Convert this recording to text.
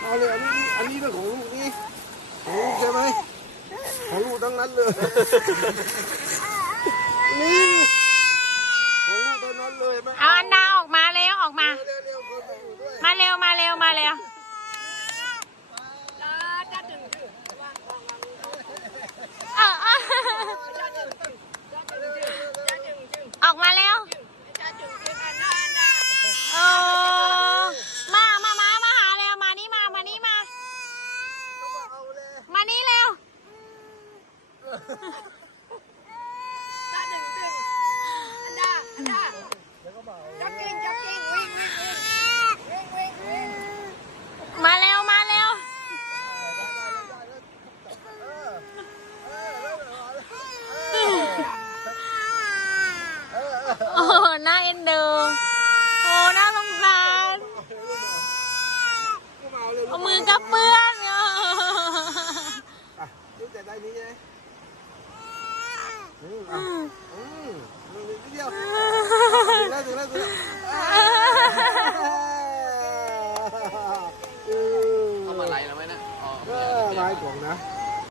เอาเลยอันนี้อันนี้เรื่องของลูกนี่ของลูกใช่ไหมของลูกทั้งนั้นเลย นี่ของลูกทั้งนั้นเลยแม่เอาอันดาออกมาเร็วออกมา เร็วเร็วคนไปอยู่ด้วยมาเร็วมาเร็วมาเร็วเออเออออกมาเร็วโอ้มามามามาหาเร็วมานี่มามานี่มา เอาเลย มานี่เร็ว มาเร็วมาเร็วโอ้น่าเอ็นดูโอ้น่าสงสารเอามือกับเปื้อนเนี่ยอะลูกแต่ได้นี้ใช่ไหมอืมอะอืมนิด เดียวถึงแล้วถึงแล้วถึงแล้วเข้ามาไล่แล้วไหมนะ เออไม้กล่องนะ